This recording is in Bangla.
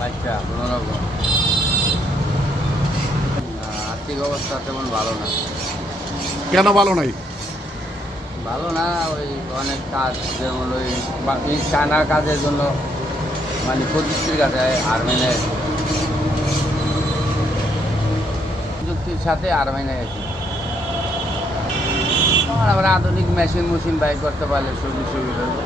বাচ্চা কোনোরকম আর্থিক অবস্থা তেমন ভালো না। কেন ভালো নাই? ভালো না, ওই অনেক কাজ, যেমন ওই টানা কাজের জন্য মানে প্রযুক্তির কাছে আর্মেনে প্রযুক্তির সাথে আর্মেনে আছি। আমরা আধুনিক মেশিন মেশিন বাই করতে পারলে সুবিধা হবে।